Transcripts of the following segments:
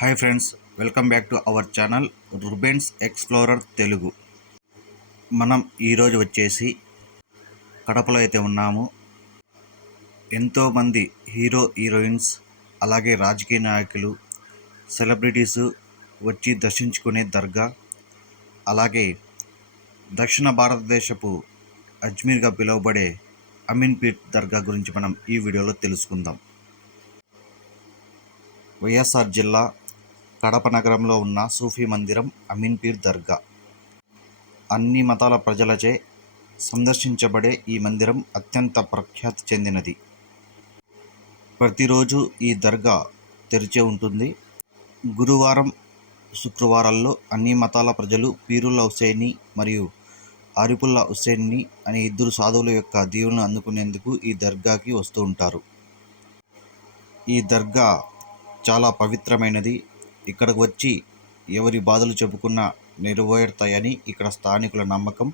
Hi friends, welcome back to our channel Rubens explorer Telugu. మనం ఈరోజు వచ్చేసి కడపలో అయితే ఉన్నాము. ఎంతోమంది హీరోయిన్స్ అలాగే రాజకీయ నాయకులు, సెలబ్రిటీస్ వచ్చి దర్శించుకునే దర్గా, అలాగే దక్షిణ భారతదేశపు అజ్మీర్గా పిలువబడే అమీన్పీర్ దర్గా గురించి మనం ఈ వీడియోలో తెలుసుకుందాం. వైఎస్ఆర్ జిల్లా కడప నగరంలో ఉన్న సూఫీ మందిరం అమీన్పీర్ దర్గా. అన్ని మతాల ప్రజలచే సందర్శించబడే ఈ మందిరం అత్యంత ప్రఖ్యాతి చెందినది. ప్రతిరోజు ఈ దర్గా తెరిచే ఉంటుంది. గురువారం, శుక్రవారాల్లో అన్ని మతాల ప్రజలు పీరుల్లా హుసేని మరియు ఆరిఫుల్లా హుసేని అనే ఇద్దరు సాధువుల యొక్క దీవెనలు అందుకునేందుకు ఈ దర్గాకి వస్తూ ఉంటారు. ఈ దర్గా చాలా పవిత్రమైనది. ఇక్కడికి వచ్చి ఎవరి బాధలు చెప్పుకున్నా నెరవేరుతాయని ఇక్కడ స్థానికుల నమ్మకం.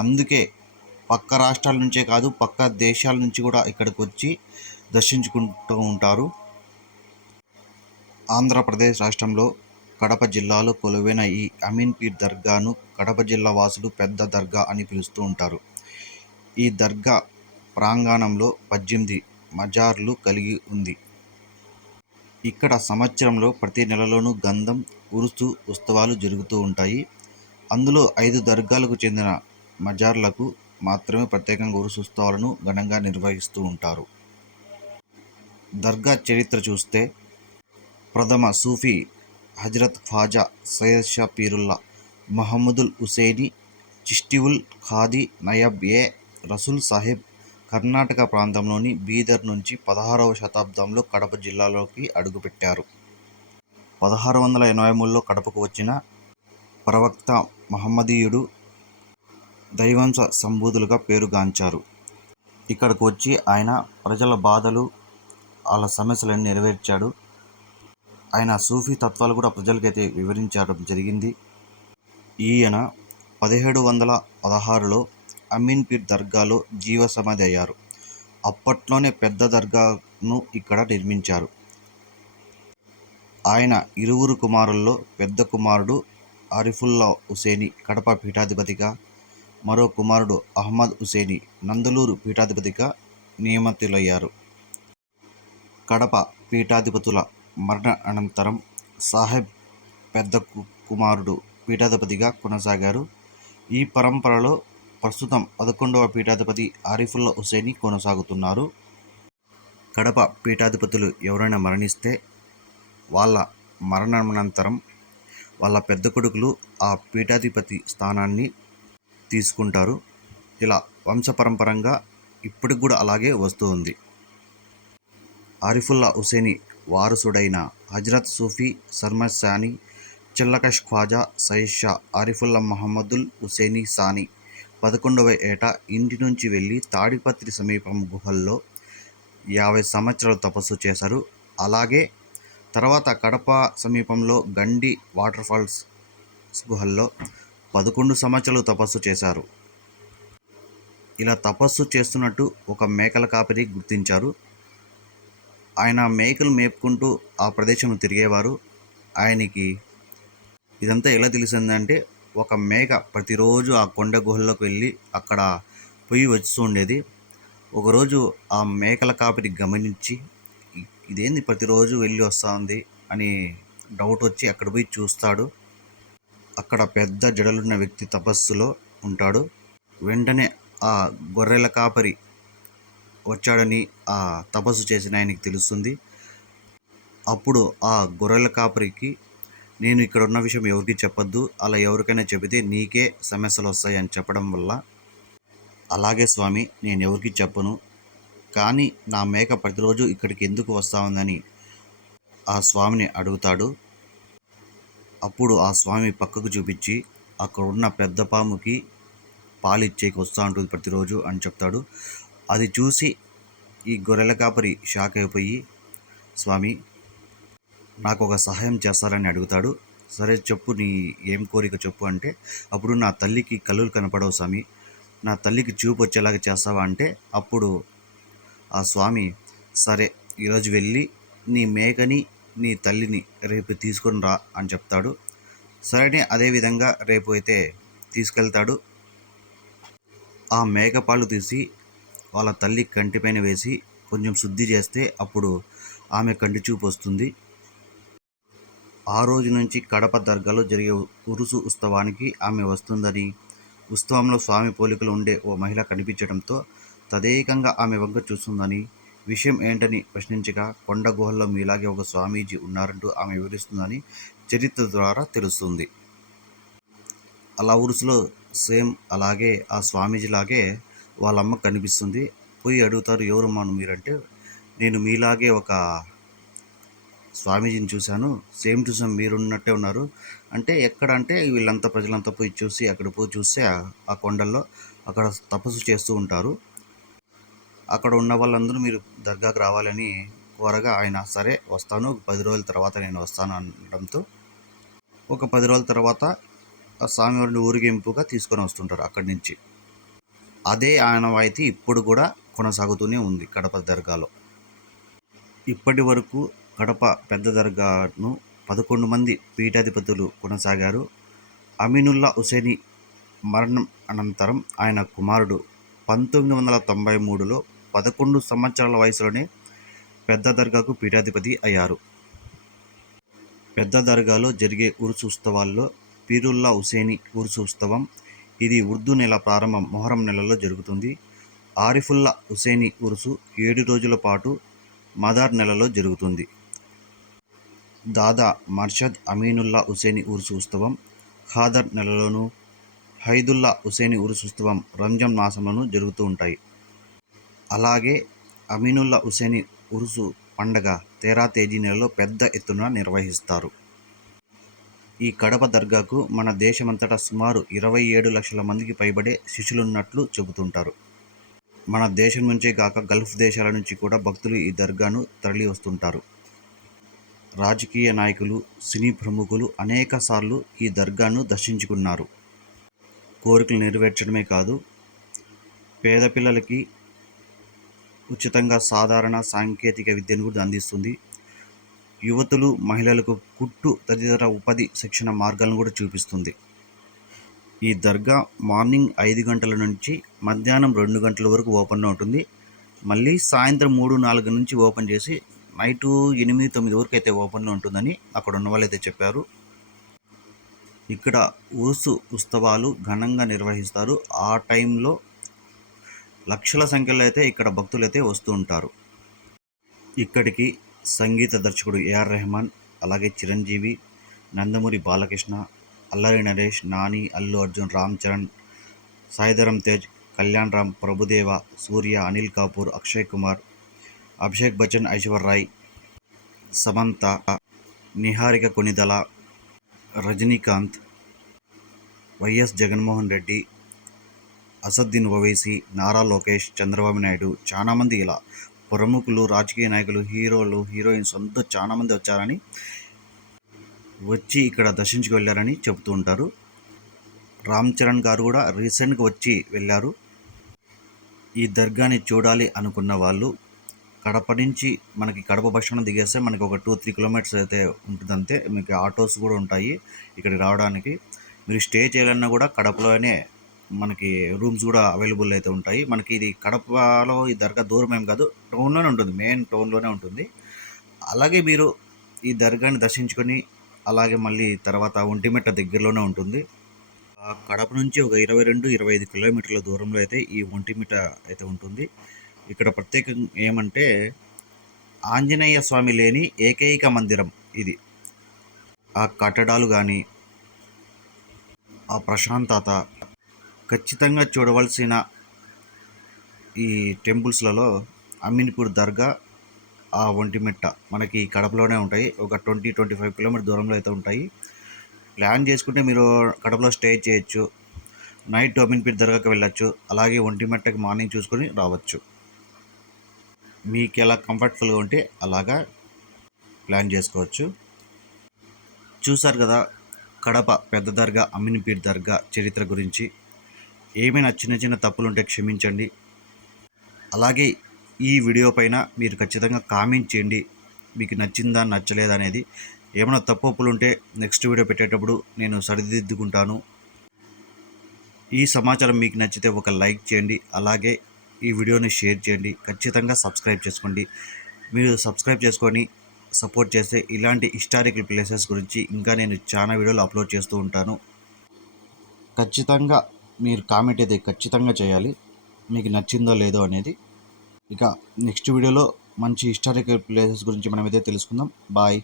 అందుకే పక్క రాష్ట్రాల నుంచే కాదు, పక్క దేశాల నుంచి కూడా ఇక్కడికి వచ్చి దర్శించుకుంటూ ఉంటారు. ఆంధ్రప్రదేశ్ రాష్ట్రంలో కడప జిల్లాలో కొలువైన ఈ అమీన్పీర్ దర్గాను కడప జిల్లా వాసులు పెద్ద దర్గా అని పిలుస్తూ ఉంటారు. ఈ దర్గా ప్రాంగణంలో 18 మజార్లు కలిగి ఉంది. ఇక్కడ సంవత్సరంలో ప్రతి నెలలోనూ గంధం, ఉరుసు ఉత్సవాలు జరుగుతూ ఉంటాయి. అందులో 5 దర్గాలకు చెందిన మజార్లకు మాత్రమే ప్రత్యేకంగా ఉరుసు ఉత్సవాలను ఘనంగా నిర్వహిస్తూ ఉంటారు. దర్గా చరిత్ర చూస్తే, ప్రథమ సూఫీ హజరత్ ఖ్వాజా సయ్యద్ షా పీరుల్లా మహమూదుల్ హుసేని చిష్టిఉల్ ఖాదీ నయబ్ రసూల్ సాహెబ్ కర్ణాటక ప్రాంతంలోని బీదర్ నుంచి 16వ శతాబ్దంలో కడప జిల్లాలోకి అడుగుపెట్టారు. 1683లో కడపకు వచ్చిన ప్రవక్త మహమ్మదీయుడు దైవాంశ సంభూతులుగా పేరుగాంచారు. ఇక్కడకు వచ్చి ఆయన ప్రజల బాధలు, వాళ్ళ సమస్యలను నెరవేర్చాడు. ఆయన సూఫీ తత్వాలు కూడా ప్రజలకైతే వివరించడం జరిగింది. ఈయన 1716లో అమీన్పీర్ దర్గాలో జీవ సమాధి అయ్యారు. అప్పట్లోనే పెద్ద దర్గాను ఇక్కడ నిర్మించారు. ఆయన ఇరువురు కుమారుల్లో పెద్ద కుమారుడు ఆరిఫుల్లా హుసేని కడప పీఠాధిపతిగా, మరో కుమారుడు అహ్మద్ హుసేని నందలూరు పీఠాధిపతిగా నియమితులయ్యారు. కడప పీఠాధిపతుల మరణ అనంతరం సాహెబ్ పెద్ద కుమారుడు పీఠాధిపతిగా కొనసాగారు. ఈ పరంపరలో ప్రస్తుతం 11వ పీఠాధిపతి ఆరిఫుల్లా హుసేని కొనసాగుతున్నారు. కడప పీఠాధిపతులు ఎవరైనా మరణిస్తే వాళ్ళ మరణానంతరం వాళ్ళ పెద్ద కొడుకులు ఆ పీఠాధిపతి స్థానాన్ని తీసుకుంటారు. ఇలా వంశపరంపరంగా ఇప్పటికి కూడా అలాగే వస్తూ ఉంది. ఆరిఫుల్లా హుసేని వారసుడైన హజరత్ సూఫీ సర్మద్ సాని చిల్లకష్ ఖ్వాజా సయ్యద్ షా ఆరిఫుల్లా మహమ్మదుల్ హుసేని సాని 11వ ఏట ఇంటి నుంచి వెళ్ళి తాడిపత్రి సమీపం గుహల్లో 50 సంవత్సరాలు తపస్సు చేశారు. అలాగే తర్వాత కడప సమీపంలో గండి వాటర్ఫాల్స్ గుహల్లో 11 సంవత్సరాలు తపస్సు చేశారు. ఇలా తపస్సు చేస్తున్నట్టు ఒక మేకల కాపరి గుర్తించారు. ఆయన మేకలు మేపుకుంటూ ఆ ప్రదేశం తిరిగేవారు. ఆయనకి ఇదంతా ఎలా తెలిసిందంటే, ఒక మేక ప్రతిరోజు ఆ కొండ గుహల్లోకి వెళ్ళి అక్కడ పొయ్యి వస్తూ ఉండేది. ఒకరోజు ఆ మేకల కాపరి గమనించి, ఇదేంది ప్రతిరోజు వెళ్ళి వస్తూ ఉంది అని డౌట్ వచ్చి అక్కడ పోయి చూస్తాడు. అక్కడ పెద్ద జడలున్న వ్యక్తి తపస్సులో ఉంటాడు. వెంటనే ఆ గొర్రెల కాపరి వచ్చాడని ఆ తపస్సు చేసిన ఆయనకి తెలుస్తుంది. అప్పుడు ఆ గొర్రెల కాపరికి, నేను ఇక్కడ ఉన్న విషయం ఎవరికి చెప్పొద్దు, అలా ఎవరికైనా చెబితే నీకే సమస్యలు వస్తాయని చెప్పడం వల్ల, అలాగే స్వామి, నేను ఎవరికి చెప్పను, కానీ నా మేక ప్రతిరోజు ఇక్కడికి ఎందుకు వస్తూ ఉందని ఆ స్వామిని అడుగుతాడు. అప్పుడు ఆ స్వామి పక్కకు చూపించి, అక్కడ ఉన్న పెద్ద పాముకి పాలిచ్చేకి వస్తూ ఉంటుంది ప్రతిరోజు అని చెప్తాడు. అది చూసి ఈ గొర్రెల కాపరి షాక్ అయిపోయి, స్వామి, నాకు ఒక సహాయం చేస్తారని అడుగుతాడు. సరే చెప్పు, నీ ఏం కోరిక చెప్పు అంటే, అప్పుడు నా తల్లికి కళ్ళు కనపడవు స్వామి, నా తల్లికి చూపు వచ్చేలాగా చేస్తావా అంటే, అప్పుడు ఆ స్వామి, సరే ఈరోజు వెళ్ళి నీ మేకని నీ తల్లిని రేపు తీసుకొని రా అని చెప్తాడు. సరే అదేవిధంగా రేపు అయితే తీసుకెళ్తాడు. ఆ మేకపాలు తీసి వాళ్ళ తల్లి కంటిపైన వేసి కొంచెం శుద్ధి చేస్తే అప్పుడు ఆమె కంటి చూపు వస్తుంది. ఆ రోజు నుంచి కడప దర్గాలో జరిగే ఉరుసు ఉత్సవానికి ఆమె వస్తుందని, ఉత్సవంలో స్వామి పోలికలు ఉండే ఓ మహిళ కనిపించడంతో తదేకంగా ఆమె వంక చూస్తుందని, విషయం ఏంటని ప్రశ్నించగా కొండ గుహల్లో మీలాగే ఒక స్వామీజీ ఉన్నారంటూ ఆమె వివరిస్తుందని చరిత్ర ద్వారా తెలుస్తుంది. అలా ఉరుసులో సేమ్ అలాగే ఆ స్వామీజీలాగే వాళ్ళమ్మ కనిపిస్తుంది. పోయి అడుగుతారు, ఎవరమ్మా మీరంటే, నేను మీలాగే ఒక స్వామీజీని చూశాను, సేమ్ టు సేమ్ మీరున్నట్టే ఉన్నారు అంటే, ఎక్కడ అంటే వీళ్ళంతా ప్రజలంతా పోయి చూసి అక్కడ పోయి చూస్తే ఆ కొండల్లో అక్కడ తపస్సు చేస్తూ ఉంటారు. అక్కడ ఉన్న వాళ్ళందరూ మీరు దర్గాకు రావాలని కోరగా ఆయన సరే వస్తాను, 10 రోజుల తర్వాత నేను వస్తాను అనడంతో ఒక 10 రోజుల తర్వాత ఆ స్వామివారిని ఊరేగింపుగా తీసుకొని వస్తుంటారు అక్కడి నుంచి. అదే ఆనవాయితీ ఇప్పుడు కూడా కొనసాగుతూనే ఉంది కడప దర్గాలో. ఇప్పటి వరకు కడప పెద్ద దర్గాను 11 మంది పీఠాధిపతులు కొనసాగారు. అమీనుల్లా హుసేని మరణం అనంతరం ఆయన కుమారుడు 1993లో 11 సంవత్సరాల వయసులోనే పెద్ద దర్గాకు పీఠాధిపతి అయ్యారు. పెద్ద దర్గాలో జరిగే ఉరుసు ఉత్సవాల్లో పీరుల్లా హుసేని ఉరుసు ఉత్సవం, ఇది ఉర్దూ నెల ప్రారంభం మొహరం నెలలో జరుగుతుంది. ఆరిఫుల్లా హుసేని ఉరుసు 7 రోజుల పాటు మదార్ నెలలో జరుగుతుంది. దాదా మర్షద్ అమీనుల్లా హుసేని ఉరుసు ఉత్సవం ఖాదర్ నెలలోనూ, హైదుల్లా హుసేని ఉరుసు ఉత్సవం రంజాన్ మాసంలోనూ జరుగుతూ ఉంటాయి. అలాగే అమీనుల్లా హుసేని ఉరుసు పండగ తేరా తేదీ నెలలో పెద్ద ఎత్తున నిర్వహిస్తారు. ఈ కడప దర్గాకు మన దేశమంతటా సుమారు 27 లక్షల మందికి పైబడే శిష్యులున్నట్లు చెబుతుంటారు. మన దేశం నుంచే కాక గల్ఫ్ దేశాల నుంచి కూడా భక్తులు ఈ దర్గాను తరలి వస్తుంటారు. రాజకీయ నాయకులు, సినీ ప్రముఖులు అనేక సార్లు ఈ దర్గాను దర్శించుకున్నారు. కోరికలు నెరవేర్చడమే కాదు, పేద పిల్లలకి ఉచితంగా సాధారణ సాంకేతిక విద్యను కూడా అందిస్తుంది. యువతులు, మహిళలకు కుట్టు తదితర ఉపాధి శిక్షణ మార్గాలను కూడా చూపిస్తుంది. ఈ దర్గా మార్నింగ్ 5 గంటల నుంచి మధ్యాహ్నం 2 గంటల వరకు ఓపెన్లో ఉంటుంది. మళ్ళీ సాయంత్రం 3-4 నుంచి ఓపెన్ చేసి నైటు 8-9 వరకు అయితే ఓపెన్లో ఉంటుందని అక్కడ ఉన్న వాళ్ళు అయితే చెప్పారు. ఇక్కడ ఉరుసు ఉత్సవాలు ఘనంగా నిర్వహిస్తారు. ఆ టైంలో లక్షల సంఖ్యలో అయితే ఇక్కడ భక్తులు అయితే వస్తూ ఉంటారు. ఇక్కడికి సంగీత దర్శకుడు ఏఆర్ రెహమాన్, అలాగే చిరంజీవి, నందమూరి బాలకృష్ణ, అల్లరి నరేష్, నాని, అల్లు అర్జున్, రామ్ చరణ్, సాయిధరమ్ తేజ్, కళ్యాణ్ రామ్, ప్రభుదేవ, సూర్య, అనిల్ కపూర్, అక్షయ్ కుమార్, అభిషేక్ బచ్చన్, ఐశ్వర్య రాయ్, సమంత, నిహారిక కొనిదల, రజనీకాంత్, వైఎస్ జగన్మోహన్ రెడ్డి, అసదుద్దీన్ ఓవైసీ, నారా లోకేష్, చంద్రబాబు నాయుడు, చాలామంది ఇలా ప్రముఖులు, రాజకీయ నాయకులు, హీరోలు, హీరోయిన్స్ అంతా చాలామంది వచ్చి ఇక్కడ దర్శించుకు వెళ్ళారని చెబుతూ ఉంటారు. రామ్ చరణ్ గారు కూడా రీసెంట్గా వచ్చి వెళ్ళారు. ఈ దర్గాని చూడాలి అనుకున్న వాళ్ళు కడప నుంచి మనకి కడప బస్ స్టాండ్ దిగేస్తే మనకి ఒక 2-3 కిలోమీటర్స్ అయితే ఉంటుందంతే. మీకు ఆటోస్ కూడా ఉంటాయి ఇక్కడికి రావడానికి. మీరు స్టే చేయాలన్నా కూడా కడపలోనే మనకి రూమ్స్ కూడా అవైలబుల్ అయితే ఉంటాయి. మనకి ఇది కడపలో ఈ దర్గా దూరం ఏం కాదు, టౌన్లోనే ఉంటుంది, మెయిన్ టౌన్లోనే ఉంటుంది. అలాగే మీరు ఈ దర్గాని దర్శించుకొని అలాగే మళ్ళీ తర్వాత ఒంటిమిట్ట దగ్గరలోనే ఉంటుంది. కడప నుంచి ఒక 22-25 కిలోమీటర్ల దూరంలో అయితే ఈ ఒంటిమిట్ట అయితే ఉంటుంది. ఇక్కడ ప్రత్యేకం ఏమంటే ఆంజనేయ స్వామి లేని ఏకైక మందిరం ఇది. ఆ కట్టడాలు కానీ, ఆ ప్రశాంతత, ఖచ్చితంగా చూడవలసిన ఈ టెంపుల్స్లలో అమీన్పూర్ దర్గా, ఆ ఒంటిమిట్ట మనకి కడపలోనే ఉంటాయి. ఒక 20-25 కిలోమీటర్ దూరంలో అయితే ఉంటాయి. ప్లాన్ చేసుకుంటే మీరు కడపలో స్టే చేయొచ్చు, నైట్ అమీన్పూర్ దర్గాకి వెళ్ళచ్చు, అలాగే ఒంటిమిట్టకి మార్నింగ్ చూసుకొని రావచ్చు. మీకు ఎలా కంఫర్టబుల్గా ఉంటే అలాగా ప్లాన్ చేసుకోవచ్చు. చూసారు కదా కడప పెద్ద దర్గా అమీన్పీర్ దర్గా చరిత్ర గురించి. ఏమైనా చిన్న చిన్న తప్పులుంటే క్షమించండి. అలాగే ఈ వీడియో పైన మీరు ఖచ్చితంగా కామెంట్ చేయండి. మీకు నచ్చిందా నచ్చలేదా అనేది. ఏమైనా తప్పులు ఉంటే నెక్స్ట్ వీడియో పెట్టేటప్పుడు నేను సరిదిద్దుకుంటాను. ఈ సమాచారం మీకు నచ్చితే ఒక లైక్ చేయండి, అలాగే ఈ వీడియోని షేర్ చేయండి, ఖచ్చితంగా సబ్స్క్రైబ్ చేసుకోండి. మీరు సబ్స్క్రైబ్ చేసుకొని సపోర్ట్ చేస్తే ఇలాంటి హిస్టారికల్ ప్లేసెస్ గురించి ఇంకా నేను చాలా వీడియోలు అప్లోడ్ చేస్తూ ఉంటాను. ఖచ్చితంగా మీరు కామెంట్ అయితే ఖచ్చితంగా చేయాలి, మీకు నచ్చిందో లేదో అనేది. ఇక నెక్స్ట్ వీడియోలో మంచి హిస్టారికల్ ప్లేసెస్ గురించి మనమైతే తెలుసుకుందాం. బాయ్.